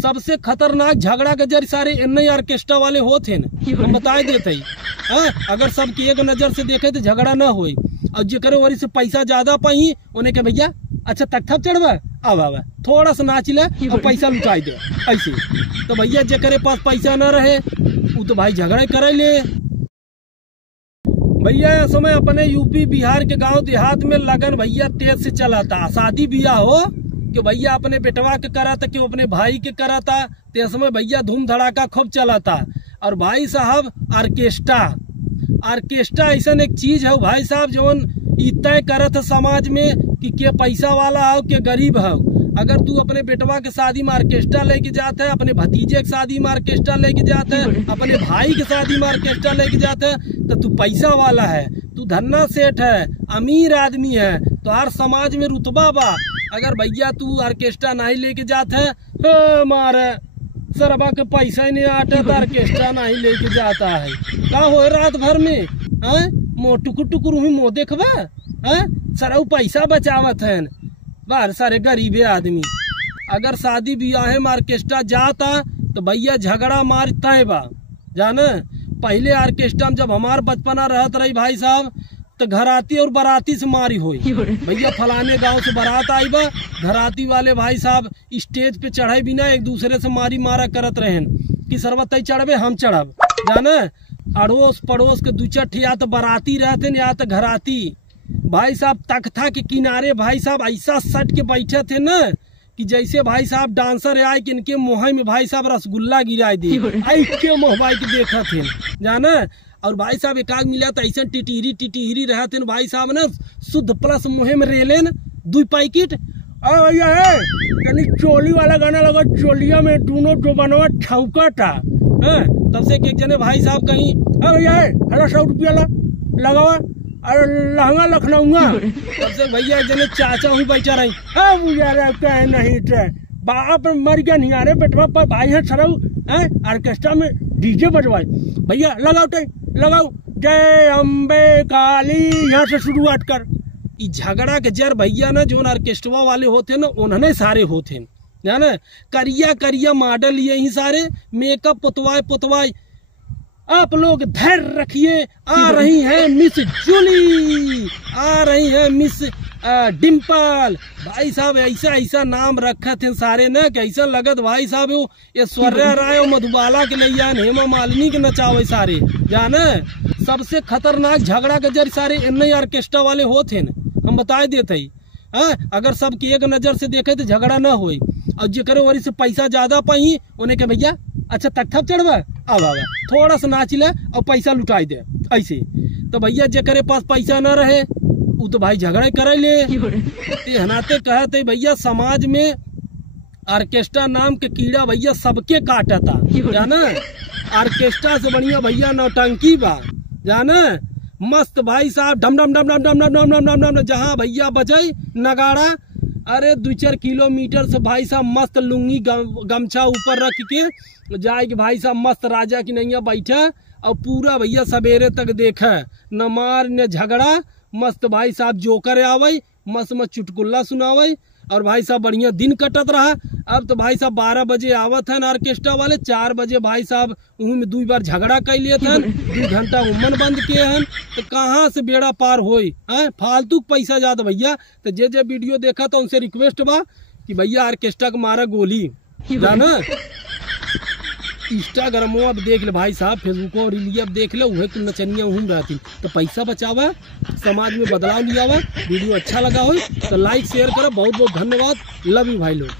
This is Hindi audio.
सबसे खतरनाक झगड़ा के जर सारे एन ऑर्केस्ट्रा वाले होते हैं, हम बताए देते ही। अगर सबकी एक नजर से देखे तो झगड़ा ना हो, और जेकरे वरी से पैसा ज्यादा पाई उन्हें के भैया अच्छा तख्थप चढ़वा अब थोड़ा सा नाच ले और पैसा लुटाई दे ऐसे। तो भैया जेकरे पास पैसा ना रहे वो तो भाई झगड़ा करे ले। भैया इस समय अपने यूपी बिहार के गांव देहात में लगन भैया तेज से चला था। शादी ब्याह हो कि भैया अपने बेटवा के करा था कि अपने भाई के करा था, तो इस समय भैया धूम धड़ाका खूब चला था। और भाई साहब ऑर्केस्ट्रा ऐसा एक चीज है भाई साहब जो तय करत है समाज में कि के पैसा वाला हो के गरीब हो। अगर तू अपने बेटवा के शादी में ऑर्केस्ट्रा लेके जाता है, अपने भतीजे के शादी में ऑर्केस्ट्रा लेके जाता है, अपने भाई के शादी में ऑर्केस्ट्रा लेके जाता है, तो तू पैसा वाला है, तू धन्ना सेठ है, अमीर आदमी है, तो हर समाज में रुतबा बा। अगर भैया तू ऑर्केस्ट्रा नहीं लेके जाता है मारे सरबा के पैसा ही नहीं आता तो ऑर्केस्ट्रा नहीं लेके जाता है। का हो रात भर में टुकुर टुकुर मुँह देखबा सरऊ पैसा बचावत है बाहर सारे गरीबे आदमी। अगर शादी ब्याह में ऑर्केस्ट्रा जाता तो भैया झगड़ा मारता है बा जाना। पहले ऑर्केस्ट्रा में जब हमार बचपना रहत रही भाई साहब तो घराती और बाराती से मारी हुई। भैया फलाने गांव से बारात आई बा, घराती वाले भाई साहब स्टेज पे चढ़े बिना एक दूसरे से मारी मारा करत रहे कि सरबत चढ़बे हम चढ़ब जाना। अड़ोस पड़ोस के दू चार या तो बाराती रहते या तो घराती भाई साहब तख्ता के किनारे भाई साहब ऐसा सट के बैठे थे ना कि जैसे भाई साहब डांसर आए कि इनके मुँह में भाई साहब रसगुल्ला गिराए दे ऐसे मोहबाई के देखा थे जाना। और भाई साहब एक आग मिला तो ऐसा टिटिहरी रहते भाई साहब ना शुद्ध प्लस मुँह में रेलेन 2 पैकेट। भैया है यानी चोली वाला गाना लगा, चोलिया में दोनों जो बनवा छौका था। तब से एक जने भाई साहब कहीं भैया है 100 रुपया लगावा अरे लहंगा लखनऊ। तब से भैया जने चाचा ही बैठा रही कह नहीं थे बाप मर गया नहीं आ रहे बेटवा पर भाई है सरऊ ऑर्केस्ट्रा में डीजे बजवाए। भैया लगाओ जय अम्बे काली यहाँ से शुरुआत कर। झगड़ा के जर भैया ना जो ऑर्केस्ट्रा वाले होते ना उन्होंने सारे होते जाना। करिया मॉडल यही सारे मेकअप पुतवाए। आप लोग धैर्य रखिए, आ रही हैं मिस जूली, आ रही हैं मिस डिम्पल। भाई साहब ऐसा नाम रखा थे सारे ना कि ऐसा लगत भाई साहब ऐश्वर्या राय और मधुबाला के लिए हेमा मालिनी के नचावे सारे जाना। सबसे खतरनाक झगड़ा के जर सारे एन ऑर्केस्ट्रा वाले होते हैं, हम बताए देते ही। अगर सबकी एक नजर से देखे तो झगड़ा ना हो, और जेकरे वरी से पैसा ज्यादा पाई उन्हें के भैया अच्छा तख्थप चढ़वा अब थोड़ा सा नाच ले और पैसा लुटाई दे ऐसे। तो भैया जेकरे पास पैसा ना रहे वो तो भाई झगड़ा करे ले। हनाते कहते भैया समाज में ऑर्केस्ट्रा नाम के कीड़ा भैया सबके काटा था जाना। ऑर्केस्ट्रा से बढ़िया भैया नौटंकी बा जाना। मस्त भाई साहब डम डम डम डम डम डम डम डम डम डम जहाँ भैया बजे नगाड़ा। अरे 2-4 किलोमीटर से भाई साहब मस्त लुंगी गमछा ऊपर रख के जाए कि भाई साहब मस्त राजा की नैया बैठा और पूरा भैया सवेरे तक देखा न मार न झगड़ा। मस्त भाई साहब जोकर आवे मस्त चुटकुल्ला सुनावे और भाई साहब बढ़िया दिन कटत रहा। अब तो भाई साहब 12 बजे आवत है ऑर्केस्ट्रा वाले, 4 बजे भाई साहब उन्हीं में 2 बार झगड़ा कर लिए थे, 2 घंटा उमन बंद किए हैं। तो कहाँ से बेड़ा पार होई फालतू पैसा ज्यादा भैया। तो जे वीडियो देखा तो उनसे रिक्वेस्ट बा कि भैया ऑर्केस्ट्रा को मारा गोली जाना। इंस्टाग्राम अब देख ले भाई साहब, फेसबुको रील अब देख ले वही कुल नचनिया घूम रहती। तो पैसा बचावा, समाज में बदलाव लियावा। वीडियो अच्छा लगा हो तो लाइक शेयर करो। बहुत बहुत धन्यवाद। लव यू भाई लोग।